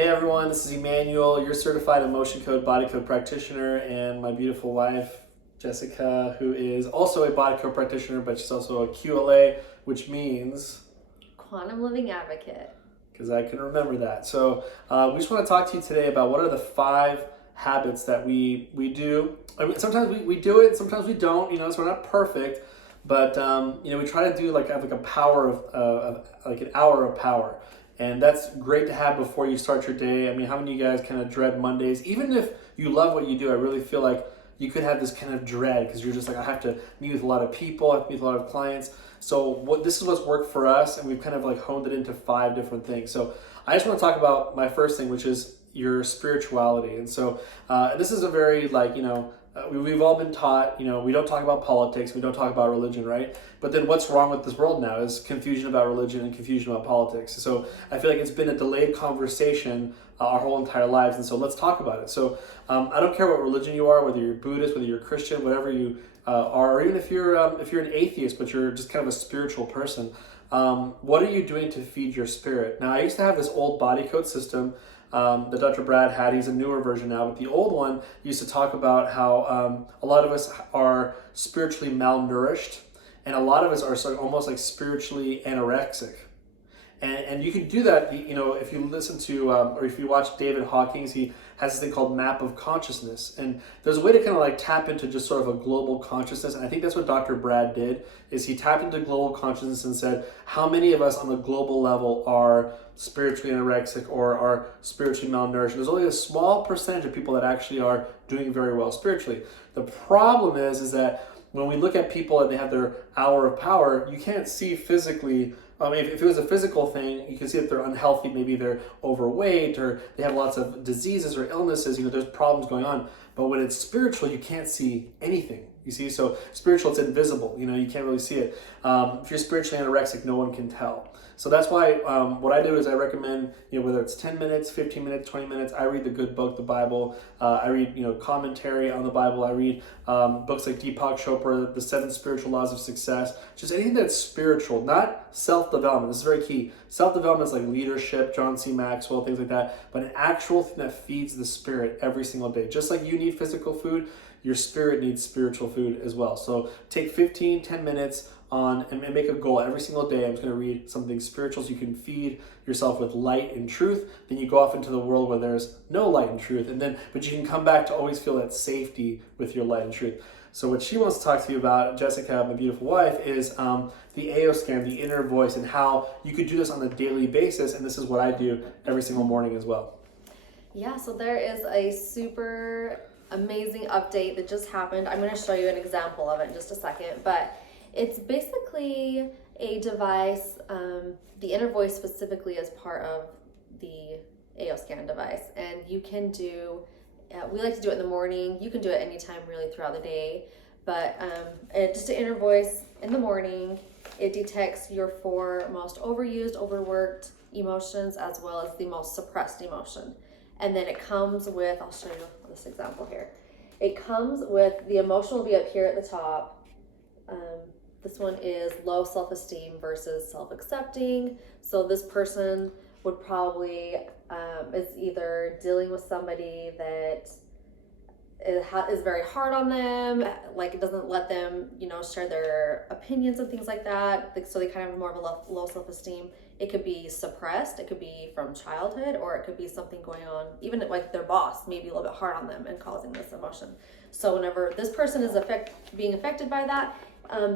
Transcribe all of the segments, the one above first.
Hey everyone, this is Emanuel, your certified emotion code body code practitioner, and my beautiful wife, Jessica, who is also a body code practitioner, but she's also a QLA, which means Quantum Living Advocate. Because I can remember that. So we just want to talk to you today about what are the 5 habits that we do. I mean, sometimes we do it, sometimes we don't. So we're not perfect, but we try to do have a power of like an hour of power. And that's great to have before you start your day. I mean, how many of you guys kind of dread Mondays? Even if you love what you do, I really feel like you could have this kind of dread because you're just like, I have to meet with a lot of people, I have to meet with a lot of clients. So this is what's worked for us, and we've kind of honed it into 5 different things. So I just want to talk about my first thing, which is your spirituality. And so this is a very we've all been taught, we don't talk about politics, we don't talk about religion, right? But then what's wrong with this world now is confusion about religion and confusion about politics. So I feel like it's been a delayed conversation our whole entire lives, and so let's talk about it. So I don't care what religion you are, whether you're Buddhist, whether you're Christian, whatever you are, or even if you're an atheist, but you're just kind of a spiritual person. What are you doing to feed your spirit? Now, I used to have this old body code system that Dr. Brad had. He's a newer version now, but the old one used to talk about how a lot of us are spiritually malnourished, and a lot of us are sort of almost like spiritually anorexic. And you can do that, if you listen to, or if you watch David Hawkins, he has this thing called map of consciousness. And there's a way to kind of tap into just sort of a global consciousness. And I think that's what Dr. Brad did, is he tapped into global consciousness and said, how many of us on the global level are spiritually anorexic or are spiritually malnourished? There's only a small percentage of people that actually are doing very well spiritually. The problem is that when we look at people and they have their hour of power, you can't see physically. If it was a physical thing, you can see that they're unhealthy. Maybe they're overweight or they have lots of diseases or illnesses. There's problems going on. But when it's spiritual, you can't see anything. You see, so spiritual, it's invisible. You can't really see it. If you're spiritually anorexic, no one can tell. So that's why what I do is I recommend, whether it's 10 minutes, 15 minutes, 20 minutes, I read the good book, the Bible. I read, commentary on the Bible. I read books like Deepak Chopra, The 7 Spiritual Laws of Success. Just anything that's spiritual, not self-development. This is very key. Self-development is like leadership, John C. Maxwell, things like that. But an actual thing that feeds the spirit every single day. Just like you need physical food, your spirit needs spiritual food as well. So take 10 minutes on and make a goal every single day. I'm just going to read something spiritual so you can feed yourself with light and truth. Then you go off into the world where there's no light and truth, but you can come back to always feel that safety with your light and truth. So what she wants to talk to you about, Jessica, my beautiful wife, is the AO scan, the inner voice, and how you could do this on a daily basis. And this is what I do every single morning as well. Yeah, so there is a super amazing update that just happened. I'm going to show you an example of it in just a second, but it's basically a device. The inner voice specifically is part of the AO scan device, and you can do, we like to do it in the morning. You can do it anytime really throughout the day, but just an inner voice in the morning. It detects your 4 most overused, overworked emotions as well as the most suppressed emotion. And then it comes with, I'll show you this example here. It comes with, the emotion will be up here at the top. This one is low self-esteem versus self-accepting. So this person would probably is either dealing with somebody that is very hard on them, like it doesn't let them, share their opinions and things like that. So they kind of have more of a low self-esteem. It could be suppressed. It could be from childhood, or it could be something going on, even like their boss may be a little bit hard on them and causing this emotion. So whenever this person is being affected by that,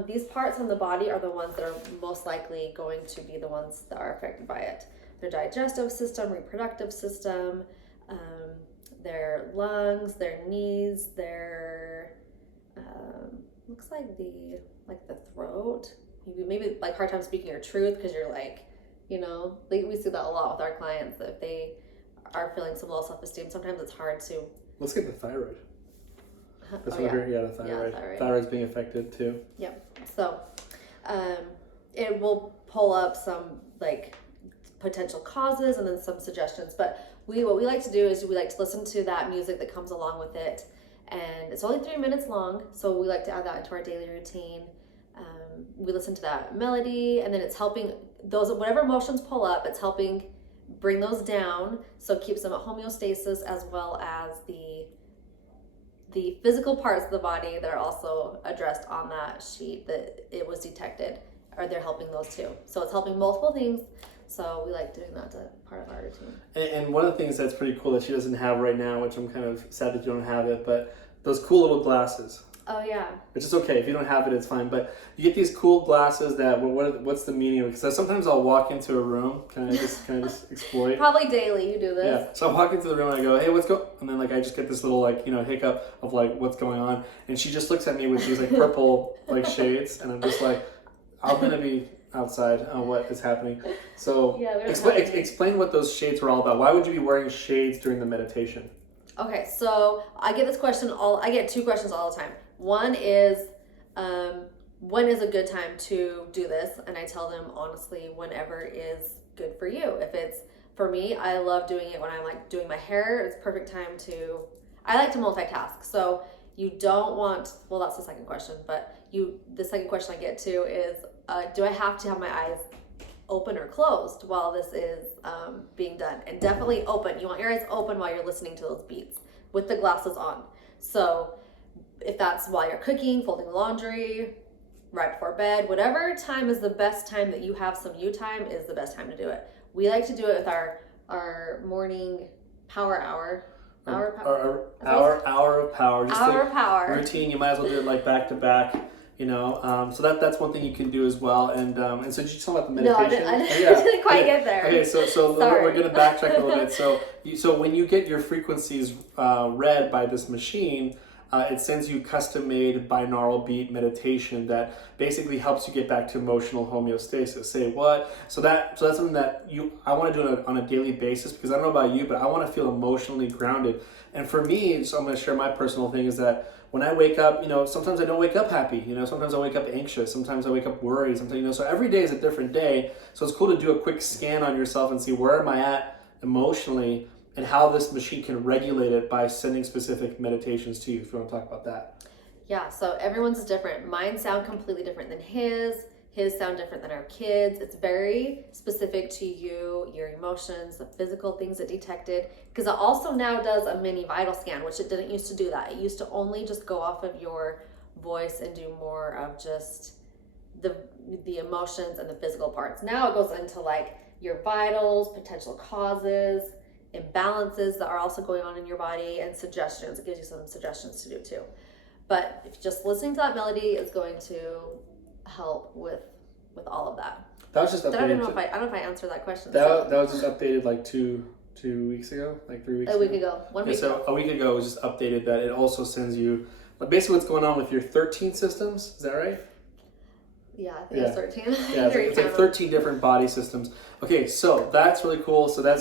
these parts on the body are the ones that are most likely going to be the ones that are affected by it. Their digestive system, reproductive system, their lungs, their knees, their looks like the throat. Maybe like hard time speaking your truth because you're we see that a lot with our clients. If they are feeling some low self-esteem, sometimes it's hard to. Let's get the thyroid. That's the thyroid. Yeah, thyroid. Thyroid's being affected too. Yep. So it will pull up some potential causes and then some suggestions. But what we like to do is we like to listen to that music that comes along with it. And it's only 3 minutes long, so we like to add that into our daily routine. We listen to that melody, and then it's helping those, whatever emotions pull up, it's helping bring those down, so it keeps them at homeostasis, as well as the physical parts of the body that are also addressed on that sheet that it was detected, or they're helping those too. So it's helping multiple things. So we like doing that to part of our routine. And one of the things that's pretty cool that she doesn't have right now, which I'm kind of sad that you don't have it, but those cool little glasses. Oh yeah. Which is okay. If you don't have it, it's fine. But you get these cool glasses that, what's the meaning of it? Because sometimes I'll walk into a room, kind of just exploit. Probably daily you do this. Yeah. So I walk into the room and I go, hey, what's going? And then like I just get this little like, hiccup of like what's going on. And she just looks at me with these like purple like shades. And I'm just like, I'm going to be outside on what is happening. So yeah, explain what those shades were all about. Why would you be wearing shades during the meditation? Okay, so I get two questions all the time. One is, when is a good time to do this? And I tell them honestly, whenever is good for you. If it's, for me, I love doing it when I'm like doing my hair. It's perfect time I like to multitask. So you don't want, well, that's the second question, but the second question I get to is, do I have to have my eyes open or closed while this is being done? And definitely open. You want your eyes open while you're listening to those beats with the glasses on. So if that's while you're cooking, folding laundry, right before bed, whatever time is the best time that you have some you time is the best time to do it. We like to do it with our morning power hour. Hour of power. Just hour of power. Routine. You might as well do it like back to back. So that's one thing you can do as well. And so did you talk about the meditation? No, I didn't quite get there. Okay, so we're going to backtrack a little bit. So when you get your frequencies read by this machine, it sends you custom-made binaural beat meditation that basically helps you get back to emotional homeostasis. Say what? So that's something that I want to do on a daily basis, because I don't know about you, but I want to feel emotionally grounded. And for me, so I'm going to share my personal thing, is that when I wake up, sometimes I don't wake up happy. Sometimes I wake up anxious. Sometimes I wake up worried. Sometimes, so every day is a different day. So it's cool to do a quick scan on yourself and see where am I at emotionally, and how this machine can regulate it by sending specific meditations to you, if you want to talk about that. Yeah, so everyone's is different. Mine sound completely different than his sound different than our kids. It's very specific to you, your emotions, the physical things it detected, because it also now does a mini vital scan, which it didn't used to do that. It used to only just go off of your voice and do more of just the emotions and the physical parts. Now it goes into like your vitals, potential causes, imbalances that are also going on in your body, and suggestions. It gives you some suggestions to do too. But if just listening to that melody is going to help with all of that. That was just updated. I don't know if I answered that question. That was just updated like two weeks ago, like 3 weeks ago. A week ago. 1 week ago. A week ago it was just updated that it also sends you basically what's going on with your 13 systems. Is that right? Yeah, I think it's 13. Yeah, it's like 13 different body systems. Okay, so that's really cool. So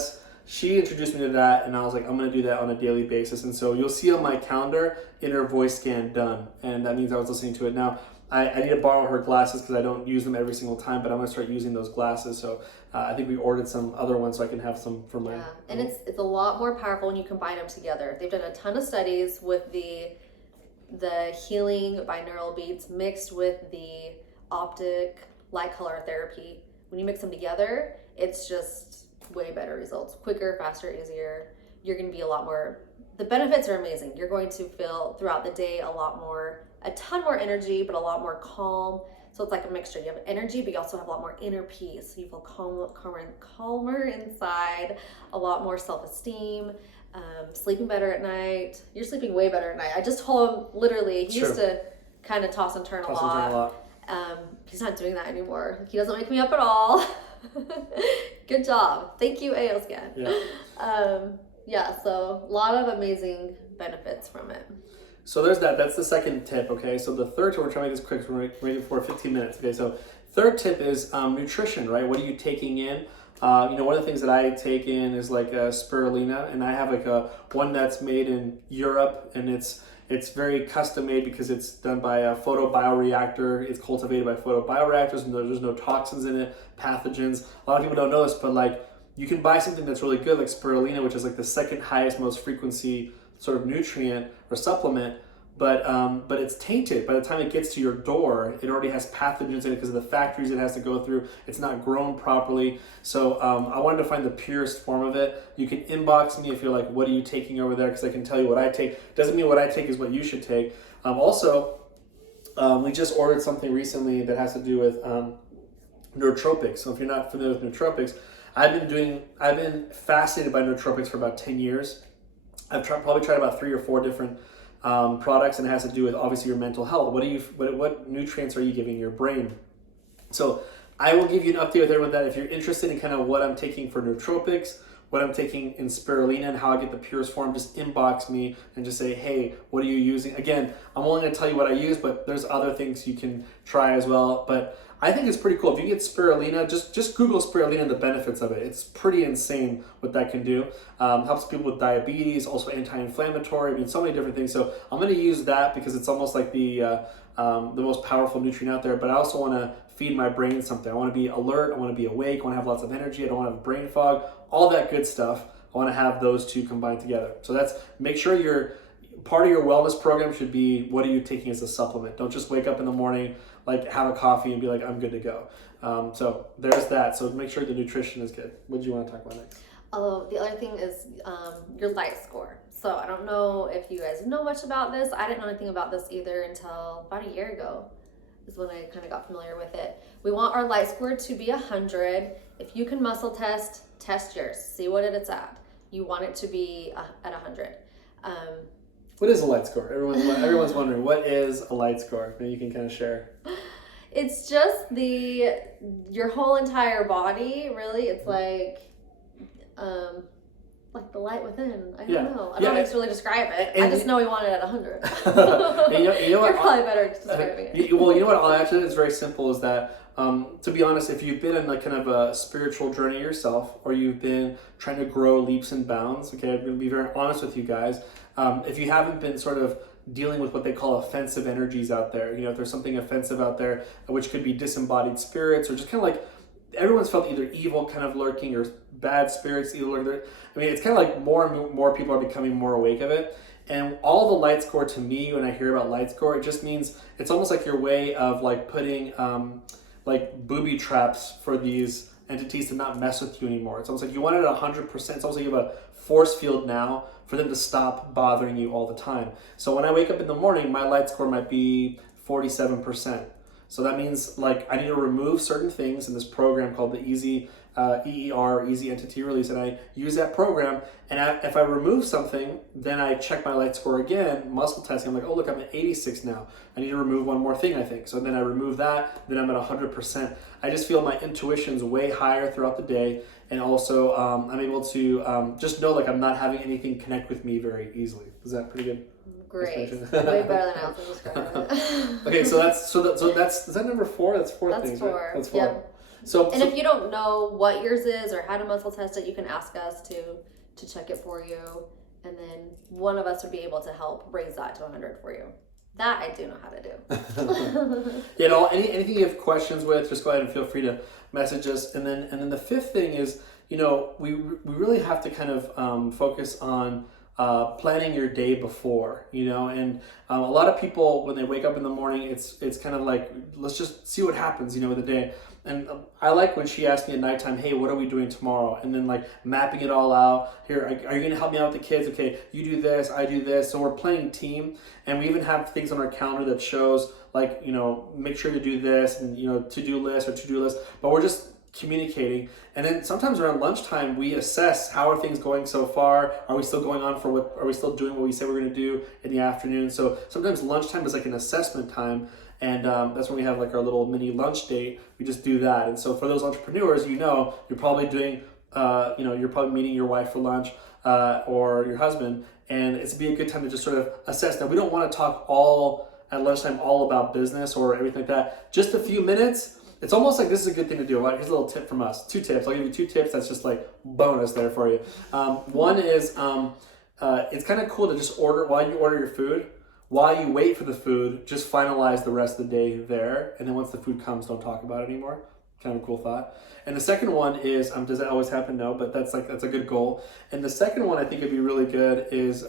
she introduced me to that, and I was like, I'm going to do that on a daily basis. And so you'll see on my calendar, inner voice scan done. And that means I was listening to it. Now, I need to borrow her glasses because I don't use them every single time, but I'm going to start using those glasses. So I think we ordered some other ones so I can have some for my... Yeah, and it's a lot more powerful when you combine them together. They've done a ton of studies with the healing binaural beats mixed with the optic light color therapy. When you mix them together, it's just way better results. Quicker, faster, easier. You're going to be a lot more... The benefits are amazing. You're going to feel throughout the day a ton more energy, but a lot more calm. So it's like a mixture. You have energy, but you also have a lot more inner peace. You feel calmer inside, a lot more self-esteem, sleeping better at night. You're sleeping way better at night. I just told him, literally, he used to kind of toss and turn a lot. He's not doing that anymore. He doesn't wake me up at all. Good job. Thank you, AOScan. Yeah. So a lot of amazing benefits from it. So there's that. That's the second tip, okay? So the third tip, we're trying to make this quick because we're waiting for 15 minutes, okay? So third tip is nutrition, right? What are you taking in? One of the things that I take in is like spirulina, and I have like one that's made in Europe, and it's very custom made because it's done by a photobioreactor. It's cultivated by photobioreactors, and there's no toxins in it, pathogens. A lot of people don't know this, but like you can buy something that's really good, like spirulina, which is like the second highest, most frequency sort of nutrient or supplement, but it's tainted. By the time it gets to your door, it already has pathogens in it because of the factories it has to go through. It's not grown properly. So I wanted to find the purest form of it. You can inbox me if you're like, what are you taking over there? Because I can tell you what I take. Doesn't mean what I take is what you should take. We just ordered something recently that has to do with nootropics. So if you're not familiar with nootropics, I've been fascinated by nootropics for about 10 years. I've probably tried about 3 or 4 different products, and it has to do with obviously your mental health. What nutrients are you giving your brain? So I will give you an update with everyone that if you're interested in kind of what I'm taking for nootropics, what I'm taking in spirulina, and how I get the purest form, just inbox me and just say, hey, what are you using? Again, I'm only going to tell you what I use, but there's other things you can try as well. But I think it's pretty cool. If you get spirulina, just Google spirulina and the benefits of it. It's pretty insane what that can do. Helps people with diabetes, also anti-inflammatory. I mean, so many different things. So I'm going to use that because it's almost like the most powerful nutrient out there. But I also want to feed my brain something. I want to be alert. I want to be awake. I want to have lots of energy. I don't want to have brain fog. All that good stuff. I want to have those two combined together. So make sure you're part of your wellness program should be, what are you taking as a supplement? Don't just wake up in the morning, like have a coffee and be like, I'm good to go. So there's that. So make sure the nutrition is good. What do you want to talk about next? Oh, the other thing is your light score. So I don't know if you guys know much about this. I didn't know anything about this either until about a year ago is when I kind of got familiar with it. We want our light score to be 100. If you can muscle test yours. See what it's at. You want it to be at 100. What is a light score? Everyone's wondering, what is a light score? Maybe you can kind of share. It's just your whole entire body, really. It's like the light within. I don't know. I don't know how to really describe it. I just know we want it at 100. you know what? You're probably better at describing it. Well, you know what? I'll answer it. It's very simple. Is that to be honest, if you've been in like kind of a spiritual journey yourself, or you've been trying to grow leaps and bounds, okay, I'm going to be very honest with you guys. If you haven't been sort of dealing with what they call offensive energies out there, if there's something offensive out there, which could be disembodied spirits, or just kind of like everyone's felt either evil kind of lurking or bad spirits either lurking. I mean, it's kind of like more and more people are becoming more awake of it. And all the light score to me, when I hear about light score, it just means it's almost like your way of like putting like booby traps for these entities to not mess with you anymore. It's almost like you want it at 100%. It's almost like you have a force field now for them to stop bothering you all the time. So when I wake up in the morning, my light score might be 47%. So that means like I need to remove certain things in this program called the Easy EER, Easy Entity Release, and I use that program. And if I remove something, then I check my light score again, muscle testing. I'm like, oh look, I'm at 86 now. I need to remove one more thing, I think. So then I remove that, then I'm at 100%. I just feel my intuition's way higher throughout the day, and also I'm able to just know like I'm not having anything connect with me very easily. Is that pretty good? Great. Way better than I was describing it. Okay, so that's is that number 4? That's 4 things. That's 4. Right? That's 4. Yep. So if you don't know what yours is or how to muscle test it, you can ask us to check it for you, and then one of us would be able to help raise that to 100 for you. That I do know how to do. Anything you have questions with, just go ahead and feel free to message us. And then the 5th thing is, we really have to kind of focus on planning your day before, and a lot of people, when they wake up in the morning, it's kind of like, let's just see what happens, with the day. And I like when she asked me at nighttime, hey, what are we doing tomorrow? And then like mapping it all out. Here, are you going to help me out with the kids? Okay, you do this, I do this. So we're playing team, and we even have things on our calendar that shows like, make sure to do this, and to-do list. But we're just communicating. And then sometimes around lunchtime, we assess how are things going so far. Are we still going on are we still doing what we say we're going to do in the afternoon? So sometimes lunchtime is like an assessment time. And that's when we have like our little mini lunch date. We just do that. And so for those entrepreneurs, you're probably doing, you're probably meeting your wife for lunch or your husband. And it's be a good time to just sort of assess. Now, we don't want to talk at lunchtime all about business or everything like that. Just a few minutes. It's almost like this is a good thing to do. Here's a little tip from us. 2 tips. I'll give you 2 tips. That's just like bonus there for you. One is it's kind of cool to just while you order your food, while you wait for the food, just finalize the rest of the day there. And then once the food comes, don't talk about it anymore. Kind of a cool thought. And the second one is, does that always happen? No, but that's a good goal. And the second one I think would be really good is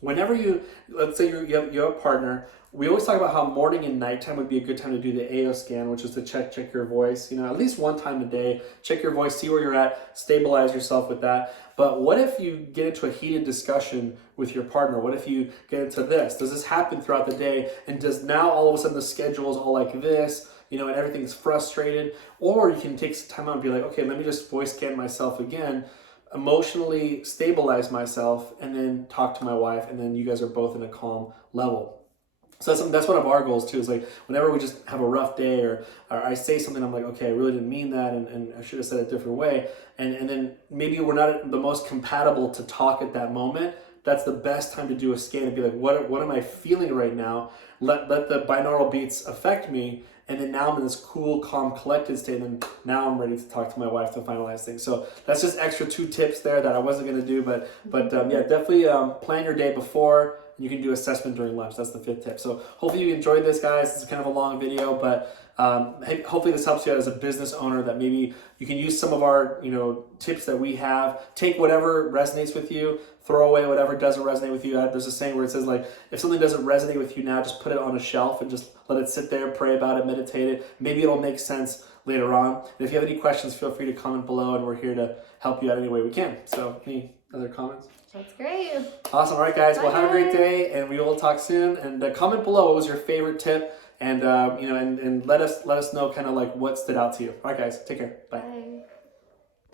whenever let's say you have a partner, we always talk about how morning and nighttime would be a good time to do the AO scan, which is to check your voice, at least one time a day, check your voice, see where you're at, stabilize yourself with that. But what if you get into a heated discussion with your partner? What if you get into this? Does this happen throughout the day? And does now all of a sudden the schedule is all like this, and everything's frustrated? Or you can take some time out and be like, okay, let me just voice scan myself again, emotionally stabilize myself, and then talk to my wife, and then you guys are both in a calm level. So that's one of our goals too, is like whenever we just have a rough day or I say something, I'm like, okay, I really didn't mean that, and I should have said it a different way. And then maybe we're not the most compatible to talk at that moment. That's the best time to do a scan and be like, what am I feeling right now? Let the binaural beats affect me. And then now I'm in this cool, calm, collected state, and now I'm ready to talk to my wife to finalize things. So that's just extra 2 tips there that I wasn't going to do, but yeah, definitely plan your day before. You can do assessment during lunch. That's the 5th tip. So hopefully you enjoyed this, guys. It's kind of a long video, but hopefully this helps you out as a business owner, that maybe you can use some of our tips that we have. Take whatever resonates with you, throw away whatever doesn't resonate with you. There's a saying where it says, like, if something doesn't resonate with you now, just put it on a shelf and just let it sit there, pray about it, meditate it. Maybe it'll make sense later on. And if you have any questions, feel free to comment below, and we're here to help you out any way we can. So any other comments? That's great. Awesome. All right, guys. Bye, Well, have a great day, and we will talk soon. And comment below what was your favorite tip, and and let us know kind of like what stood out to you. All right, guys. Take care. Bye. Bye.